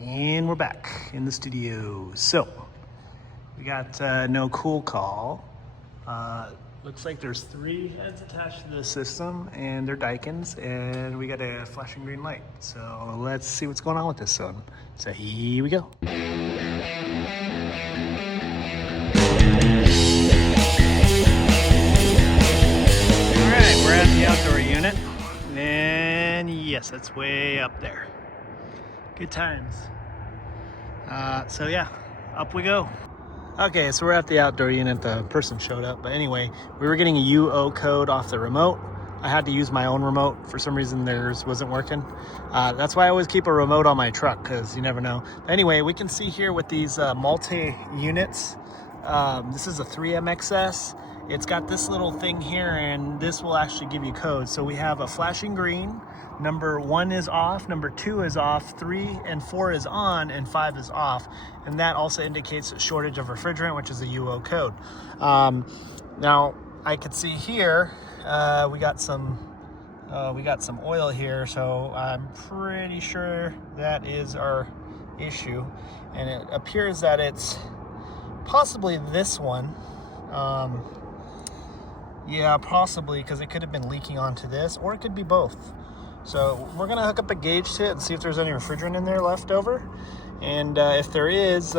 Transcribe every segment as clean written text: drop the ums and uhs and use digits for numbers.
And we're back in the studio. So we got no cool call. Looks like there's 3 heads attached to the system, and they're Daikins, and we got a flashing green light. So let's see what's going on with this one. So here we go. All right, we're at the outdoor unit, and yes, it's way up there. Good times. So yeah, up we go. Okay, so we're at the outdoor unit. The person showed up, but anyway, we were getting a UO code off the remote. I had to use my own remote. For some reason, theirs wasn't working. That's why I always keep a remote on my truck, because you never know. But anyway, we can see here with these multi-units, this is a 3MXS. It's got this little thing here, and this will actually give you codes. So we have a flashing green, number 1 is off, number 2 is off, 3 and 4 is on, and 5 is off. And that also indicates a shortage of refrigerant, which is a UO code. Now I could see here, we got some oil here, so I'm pretty sure that is our issue. And it appears that it's possibly this one. Yeah, possibly, because it could have been leaking onto this, or it could be both. So we're gonna hook up a gauge to it and see if there's any refrigerant in there left over. And if there is,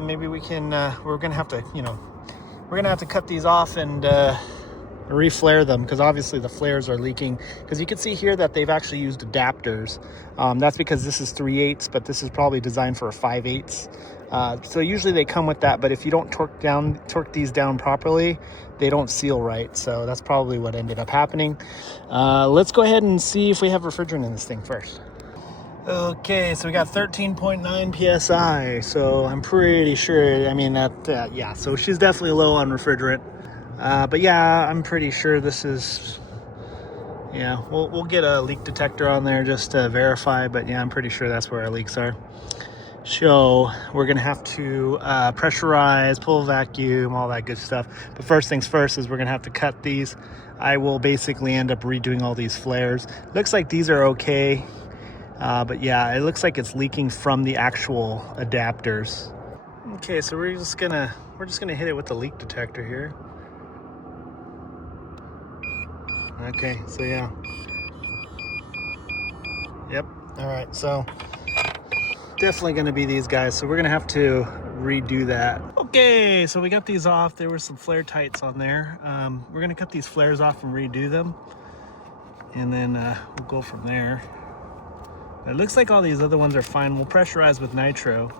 maybe we can, we're gonna have to, we're gonna have to cut these off and reflare them, because obviously the flares are leaking. Because you can see here that they've actually used adapters. That's because this is 3/8, but this is probably designed for a 5/8. So usually they come with that, but if you don't torque these down properly, they don't seal right. So that's probably what ended up happening. Let's go ahead and see if we have refrigerant in this thing first. Okay, so we got 13.9 PSI. So I'm pretty sure, yeah, so she's definitely low on refrigerant. But yeah, I'm pretty sure this is, yeah, we'll get a leak detector on there just to verify, but yeah, I'm pretty sure that's where our leaks are. So we're gonna have to pressurize, pull vacuum, all that good stuff. But first things first is we're gonna have to cut these. I will basically end up redoing all these flares. Looks like these are okay, but yeah, it looks like it's leaking from the actual adapters. Okay, so we're just gonna hit it with the leak detector here. Okay, so yeah. Yep, all right, so definitely gonna be these guys, so we're gonna have to redo that. Okay, so we got these off. There were some flare tights on there. We're gonna cut these flares off and redo them, and then we'll go from there. It looks like all these other ones are fine. We'll pressurize with nitro,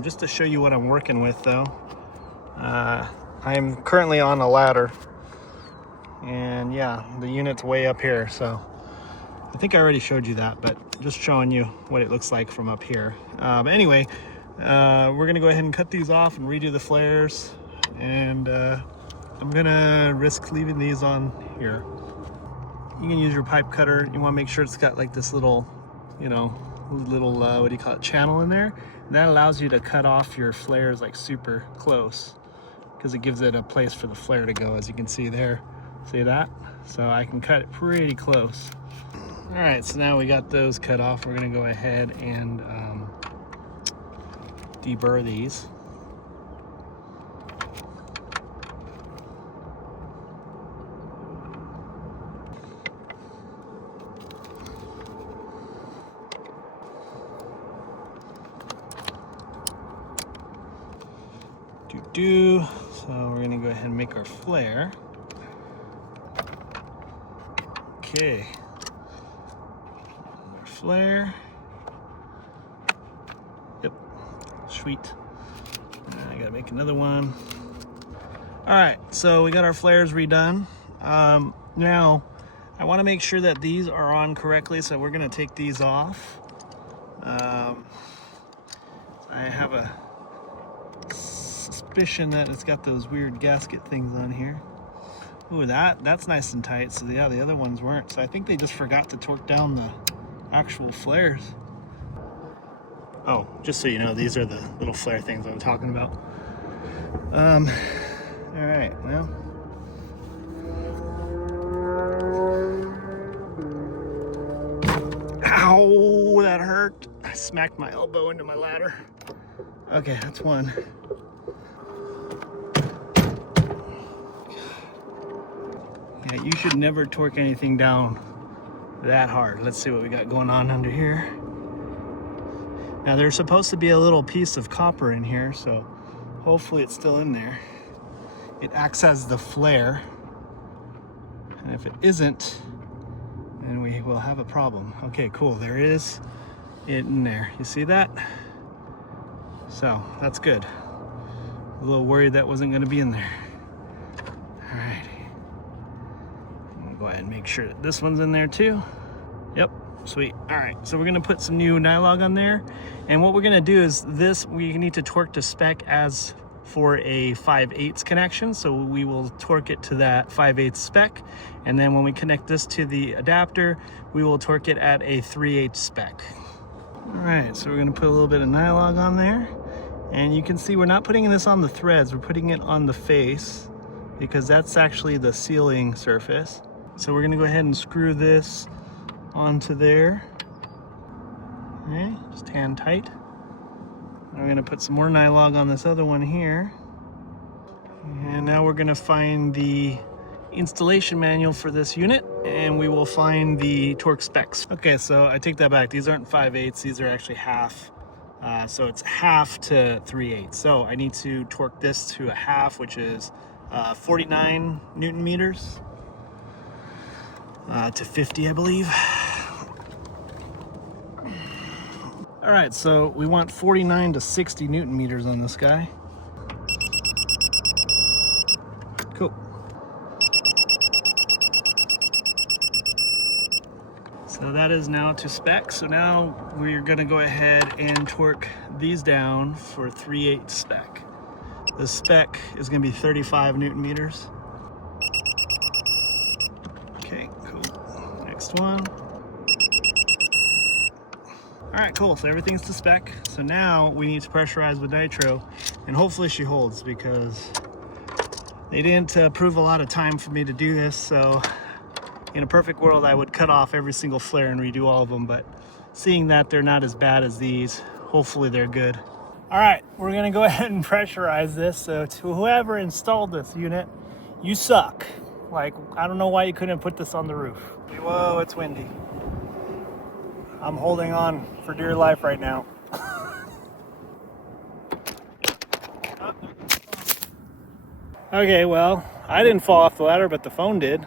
just to show you what I'm working with though. I'm currently on a ladder, and yeah, the unit's way up here, so I think I already showed you that, but just showing you what it looks like from up here. Anyway, we're gonna go ahead and cut these off and redo the flares, and I'm gonna risk leaving these on here. You can use your pipe cutter. You wanna make sure it's got like this little, what do you call it, channel in there. And that allows you to cut off your flares like super close, because it gives it a place for the flare to go, as you can see there. See that? So I can cut it pretty close. All right, so now we got those cut off. We're gonna go ahead and deburr these. So we're gonna go ahead and make our flare. Okay. Flare. Yep, sweet. I gotta make another one. All right, so we got our flares redone. Now I want to make sure that these are on correctly, so we're gonna take these off. I have a suspicion that it's got those weird gasket things on here. Ooh, that's nice and tight. So yeah, the other ones weren't. So I think they just forgot to torque down the actual flares. Oh, just so you know, these are the little flare things I'm talking about. All right, well. Ow, that hurt. smacked my elbow into my ladder. Okay, that's one. Yeah, you should never torque anything down that hard. Let's see what we got going on under here. Now there's supposed to be a little piece of copper in here, so hopefully it's still in there. It acts as the flare. And if it isn't, then we will have a problem. Okay, cool, there is it in there. You see that? So that's good. A little worried that wasn't gonna be in there. All right. Go ahead and make sure that this one's in there too. Yep, sweet. All right, so we're gonna put some new Nylog on there. And what we're gonna do is this, we need to torque to spec as for a 5/8 connection. So we will torque it to that 5/8 spec. And then when we connect this to the adapter, we will torque it at a 3/8 spec. All right, so we're gonna put a little bit of Nylog on there. And you can see we're not putting this on the threads, we're putting it on the face because that's actually the sealing surface. So we're gonna go ahead and screw this onto there. Okay, just hand tight. And we're gonna put some more Nylog on this other one here. And now we're gonna find the installation manual for this unit and we will find the torque specs. Okay, so I take that back. These aren't 5/8, these are actually half. So it's half to 3/8. So I need to torque this to a half, which is 49 Newton meters. To 50, I believe. All right, so we want 49 to 60 Newton meters on this guy. Cool. So that is now to spec. So now we're gonna go ahead and torque these down for 3/8 spec. The spec is gonna be 35 Newton meters. Okay, cool. Next one. All right, cool, so everything's to spec. So now we need to pressurize with nitro and hopefully she holds because they didn't approve a lot of time for me to do this. So in a perfect world, I would cut off every single flare and redo all of them, but seeing that they're not as bad as these, hopefully they're good. All right, we're gonna go ahead and pressurize this. So to whoever installed this unit, you suck. Like, I don't know why you couldn't put this on the roof. Whoa, it's windy. I'm holding on for dear life right now. Okay, well, I didn't fall off the ladder, but the phone did.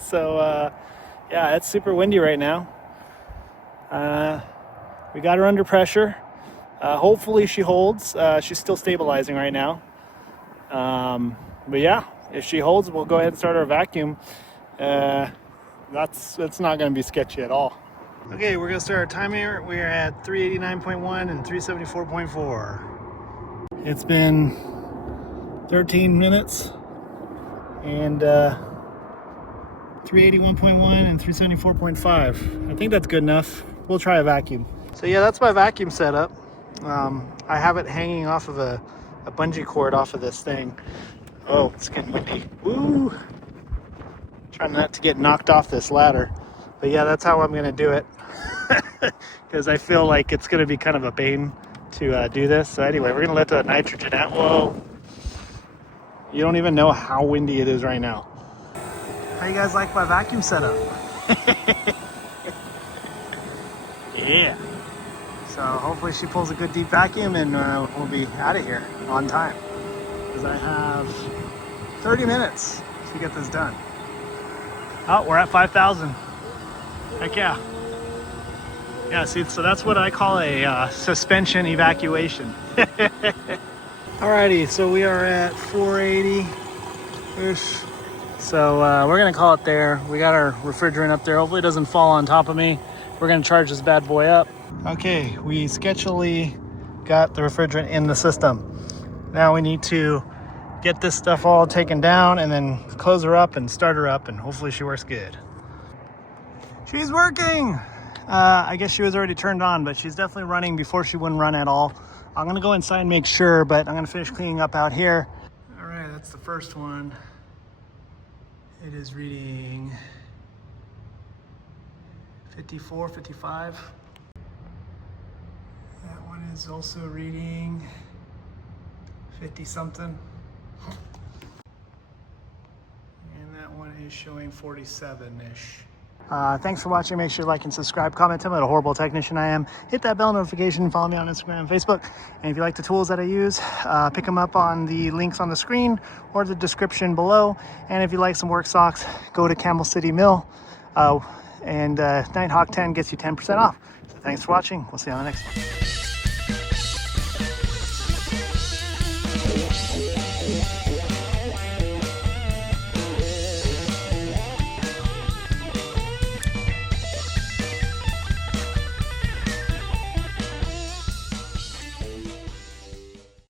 So, yeah, it's super windy right now. We got her under pressure. Hopefully she holds. She's still stabilizing right now. But yeah, if she holds, we'll go ahead and start our vacuum. That's not going to be sketchy at all. Okay, we're going to start our timer. We're at 389.1 and 374.4. It's been 13 minutes and 381.1 and 374.5. I think that's good enough. We'll try a vacuum. So yeah, that's my vacuum setup. I have it hanging off of a bungee cord off of this thing. Oh, it's getting windy. Woo! Trying not to get knocked off this ladder. But yeah, that's how I'm gonna do it. Because I feel like it's gonna be kind of a pain to do this. So anyway, we're gonna let the nitrogen out. Whoa. You don't even know how windy it is right now. How you guys like my vacuum setup? Yeah. So hopefully she pulls a good deep vacuum and we'll be out of here on time. Because I have 30 minutes to get this done. Oh, we're at 5,000. Heck yeah. Yeah, see, so that's what I call a suspension evacuation. Alrighty, so we are at 480-ish. So we're gonna call it there. We got our refrigerant up there. Hopefully it doesn't fall on top of me. We're gonna charge this bad boy up. Okay, we sketchily got the refrigerant in the system. Now we need to get this stuff all taken down and then close her up and start her up and hopefully she works good. She's working! I guess she was already turned on, but she's definitely running. Before she wouldn't run at all. I'm gonna go inside and make sure, but I'm gonna finish cleaning up out here. All right, that's the first one. It is reading 54, 55. is also reading 50 something. And that one is showing 47-ish. Thanks for watching. Make sure to like and subscribe. Comment, tell me what a horrible technician I am. Hit that bell notification. Follow me on Instagram and Facebook. And if you like the tools that I use, pick them up on the links on the screen or the description below. And if you like some work socks, go to Camel City Mill. And Nighthawk 10 gets you 10% off. So thanks for watching. We'll see you on the next one.